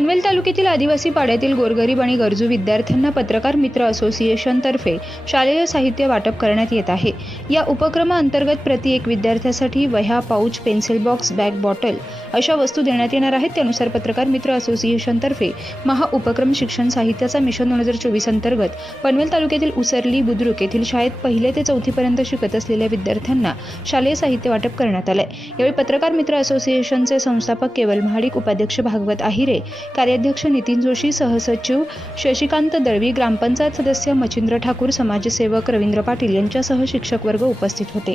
पनवेल तालुक्यातील आदिवासी पाड्यातील गोरगरीब आणि गरजू विद्यार्थ्यांना पत्रकार मित्र असोसिएशनतर्फे शालेय साहित्य वाटप करण्यात येत आहे। या उपक्रमाअंतर्गत प्रति एक विद्यार्थ्यासाठी वह्या, pouch, pencil box, bag, bottle अशा वस्तू देण्यात येणार आहेत। त्यानुसार पत्रकार मित्र असोसिएशनतर्फे महाउपक्रम शिक्षण साहित्याचा मिशन 2024 अंतर्गत पनवेल तालुक्यातील उसरली, बुद्रुक येथील शाळेत 1 ते 4 पर्यंत शिकत असलेल्या विद्यार्थ्यांना शालेय साहित्य वाटप करण्यात आले। यावेळी पत्रकार मित्र असोसिएशनचे संस्थापक केवल महाडिक, उपाध्यक्ष भागवत आहिरे, कार्याध्यक्ष नितीन जोशी, सहसचिव शशिकांत दळवी, ग्रामपंचायत सदस्य मचिंद्र ठाकूर, समाजसेवक रवींद्र पाटील यांच्यासह शिक्षक वर्ग उपस्थित होते।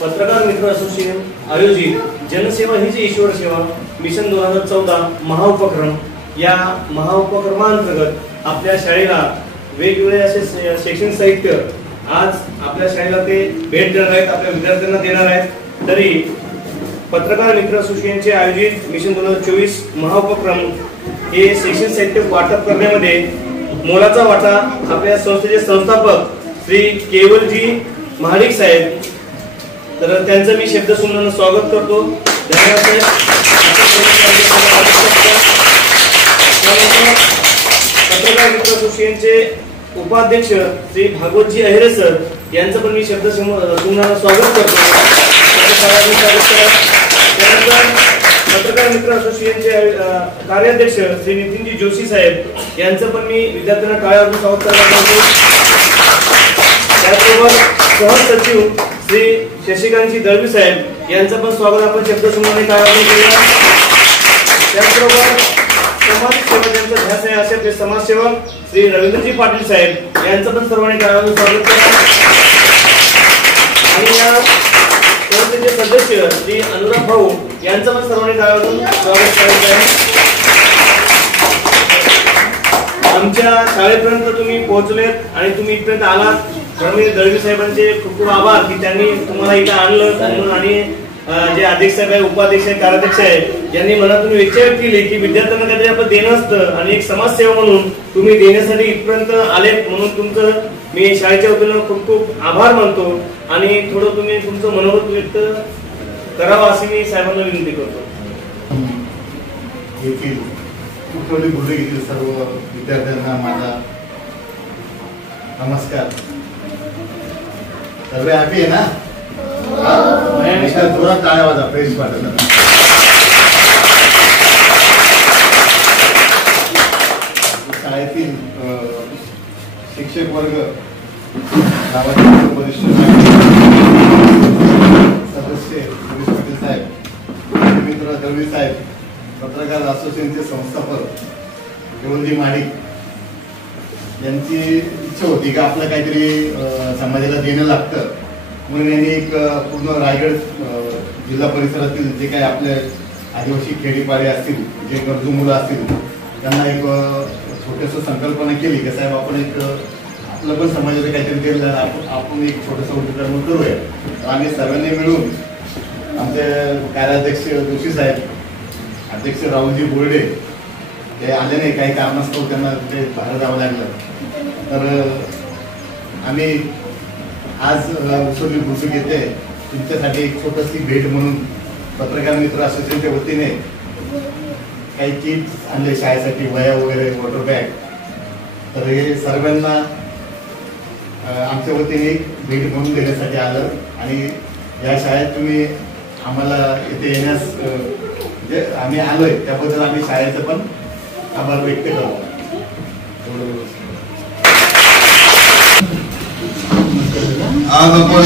पत्रकार मित्र असोसिएशन आयोजित जनसेवा हीच ईश्वर सेवा मिशन 2014 महाउपक्रम या महाउपक्रमांतर्गत आपल्या शाळेला वेगवेगळे असे शैक्षणिक साहित्य आज आपल्या शाळेला ते भेट देणार आहेत, आपल्या विद्यार्थ्यांना देणार आहेत। तरी पत्रकार मित्र असोसिएशनचे आयोजित मिशन 2024 महाउपक्रम हे शैक्षणिक साहित्य वाटप करण्यामध्ये मोलाचा वाटा आपल्या संस्थेचे संस्थापक श्री केवलजी महाडिक साहेब, तर त्यांचं मी शब्दसमूहाने स्वागत करतो। धन्यवाद पत्रकार मित्र असोसिएशनचे उपाध्यक्ष श्री भागवतजी अहिरे सर यांचं पण मी शब्दसमूहाने स्वागत करतो। पत्रकार मित्र असोसिएशनचे कार्याध्यक्ष श्री नितीनजी जोशी साहेब यांचं पण मी विद्यार्थ्यांना टाळ्या वाजवून स्वागत करतो। त्याचबरोबर सहसचिव श्री शशिकांतजी दळवी साहेब यांचं पण स्वागत आपण शब्दसमूहाने टाळ्या वाजवून केलं। त्याचबरोबर समाजसेवक यांचा ध्यास आहे असे आपले समाजसेवक श्री रवींद्रजी पाटील साहेब यांचं पण सर्वांनी टाळ्या वाजवून स्वागत केलं। आणि या संस्थेचे सदस्य श्री अनुराग भाऊ यांचं पण सर्वांनी टाळ्या वाजवून स्वागत करायचं आहे। आमच्या शाळेपर्यंत तुम्ही पोहोचलेत आणि तुम्ही इथपर्यंत आलात, रवींद्र दळवी साहेबांचे खूप खूप आभार की त्यांनी तुम्हाला इथे आणलं आणि जे अध्यक्ष साहेब आहे, उपाध्यक्ष आहे, कार्याध्यक्ष आहे यांनी मनातून इच्छा व्यक्त केली की विद्यार्थ्यांना काहीतरी आपण देणं असतं आणि एक समाजसेवा म्हणून तुम्ही देण्यासाठी इथपर्यंत आलेत, म्हणून तुमचं मी शाळेच्या वतीनं खूप खूप आभार मानतो आणि थोडं तुम्ही तुमचं मनोगत व्यक्त करावं अशी मी साहेबांना विनंती करतो। येथील कुठली बुद्रुक येथील सर्व विद्यार्थ्यांना माझा नमस्कार। सर्व हॅपी आहे ना? थोडा टाळ्या वाजा फ्रेश वाटत। शाळेतील शिक्षक वर्ग, गावातील वरिष्ठ सदस्य पाटील साहेब, रवींद्र दळवी साहेब, पत्रकार असोसिएशनचे संस्थापक केवलजी महाडिक यांची इच्छा होती की आपलं काहीतरी समाजाला देणं लागतं, म्हणून यांनी एक पूर्ण रायगड जिल्हा परिसरातील जे काही आपले आदिवासी खेडीपाडे असतील, जे गरजू मुलं असतील त्यांना एक छोटंसं संकल्पना केली की साहेब आपण एक आपलं पण समाजाला काहीतरी दिलं, आपण एक छोटंसं उपक्रम करूया। आम्ही सर्वांनी मिळून आमचे कार्याध्यक्ष जोशी साहेब, अध्यक्ष राहुलजी बोर्डे ते आले नाही, काही कारणास्तव त्यांना ते बाहेर जावं लागलं, तर आम्ही आज उसरली बुद्रुक येथे तुमच्यासाठी एक छोटीशी भेट म्हणून पत्रकार मित्र असोसिएशनच्या वतीने काही किट्स आणले शाळेसाठी, वह्या वगैरे, वॉटर बॅग, तर हे सर्वांना आमच्या वतीने एक भेट म्हणून देण्यासाठी आलं आणि या शाळेत तुम्ही आम्हाला इथे येण्यास जे आम्ही आलोय त्याबद्दल आम्ही शाळेचं पण आभार व्यक्त करतो। आज आपण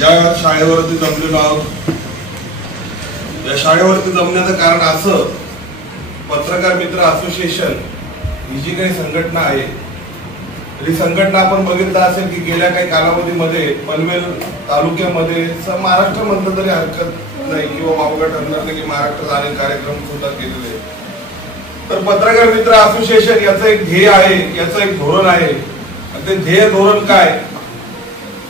या शाळेवरती जमलेलो आहोत। या शाळेवरती जमण्याचं कारण असं, पत्रकार मित्र असोसिएशन ही जी काही संघटना आहे, ही संघटना आपण बघितलं असेल की गेल्या काही कालावधीमध्ये पनवेल तालुक्यामध्ये महाराष्ट्र म्हटलं तरी हरकत नाही किंवा वावगं ठरणार नाही की महाराष्ट्रात अनेक कार्यक्रम सुद्धा केलेले। तर पत्रकार मित्र असोसिएशन याचं एक ध्येय आहे, याचं एक धोरण आहे। ते ध्येय धोरण काय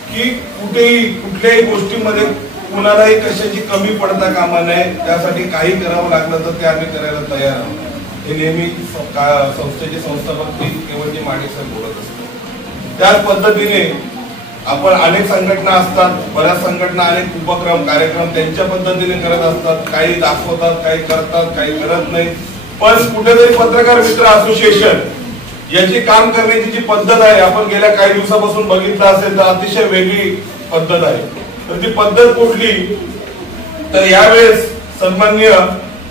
की कुठेही कुठल्याही गोष्टीमध्ये कुणालाही कशाची कमी पडता कामा नये, त्यासाठी काही करावं लागलं तर ते आम्ही करायला तयार आहोत। हे नेहमी संस्थेचे संस्थापक केवलजी महाडिक सर बोलत असतात। त्याच पद्धतीने आपण अनेक संघटना असतात, बऱ्याच संघटना अनेक उपक्रम कार्यक्रम त्यांच्या पद्धतीने करत असतात, काही दाखवतात, काही करतात, काही करत नाही। पण कुठेतरी पत्रकार मित्र असोसिएशन याची काम करण्याची जी पद्धत आहे, आपण गेल्या काही दिवसापासून बघितलं असेल तर अतिशय वेगळी पद्धत आहे. तर ती पद्धत कुठली, तर यावेळेस सन्माननीय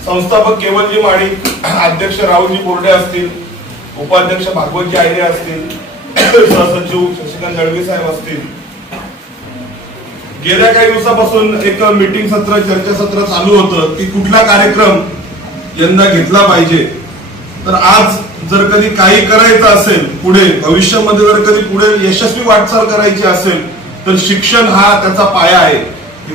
संस्थापक केवलजी माडिक, अध्यक्ष राहुलजी बोर्डे असतील, उपाध्यक्ष भागवतजी आयरे असतील, सहसचिव शशिकांत दळवी साहेब असतील, गेल्या काही दिवसापासून एक मीटिंग सत्र, चर्चासत्र चालू होतं की कुठला कार्यक्रम यंदा घेतला पाहिजे. तर आज जर कधी काही करायचं असेल, पुढे भविष्यामध्ये जर कधी पुढे यशस्वी वाटचाल करायची असेल तर शिक्षण हा त्याचा पाया आहे.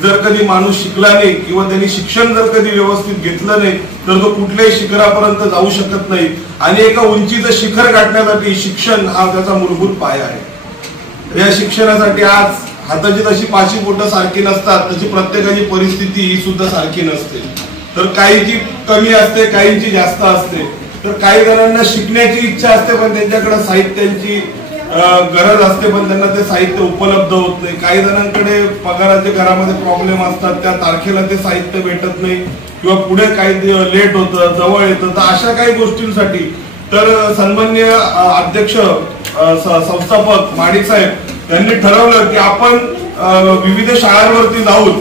जर कधी माणूस शिकला नाही किंवा त्यांनी शिक्षण जर कधी व्यवस्थित घेतलं नाही तर तो कुठल्याही शिखरापर्यंत जाऊ शकत नाही. आणि एका उंचीचं शिखर गाठण्यासाठी शिक्षण हा त्याचा मूलभूत पाया आहे. या शिक्षणासाठी आज हाताची तशी पाची बोटं सारखी नसतात, तशी प्रत्येकाची परिस्थिती ही सुद्धा सारखी नसते. तर काहींची कमी असते, काहींची जास्त असते. तर काही जणांना शिकण्याची इच्छा असते पण त्यांच्याकडे साहित्याची गरज असते, पण त्यांना ते साहित्य उपलब्ध होत नाही. काही जणांकडे पगाराचे घरामध्ये प्रॉब्लेम असतात, त्या तारखेला ते साहित्य भेटत नाही किंवा पुढे काही लेट होतं, जवळ येतं. तर अशा काही गोष्टींसाठी तर सन्माननीय अध्यक्ष संस्थापक माडिक साहेब यांनी ठरवलं की आपण विविध शाळांवरती जाऊन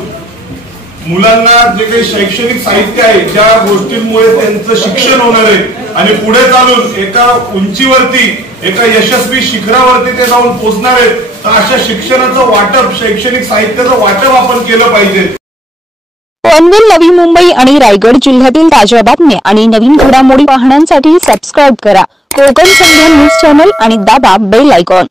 मुलांना जे काही शैक्षणिक साहित्य आहे, ज्या गोष्टींमुळे त्यांचं शिक्षण होणार आहे आणि पुढे चालून एका उंचीवरती, एका यशस्वी शिखरावरती ते जाऊन पोहोचणार आहेत, तर अशा शिक्षणाचं वाटप, शैक्षणिक साहित्याचं वाटप आपण केलं पाहिजे. पनवेल, नवी मुंबई आणि रायगड जिल्ह्यातील ताज्या बातम्या आणि नवीन घडामोडी पाहण्यासाठी सबस्क्राईब करा कोकण संध्या न्यूज चॅनल आणि दाबा बेल आयकॉन.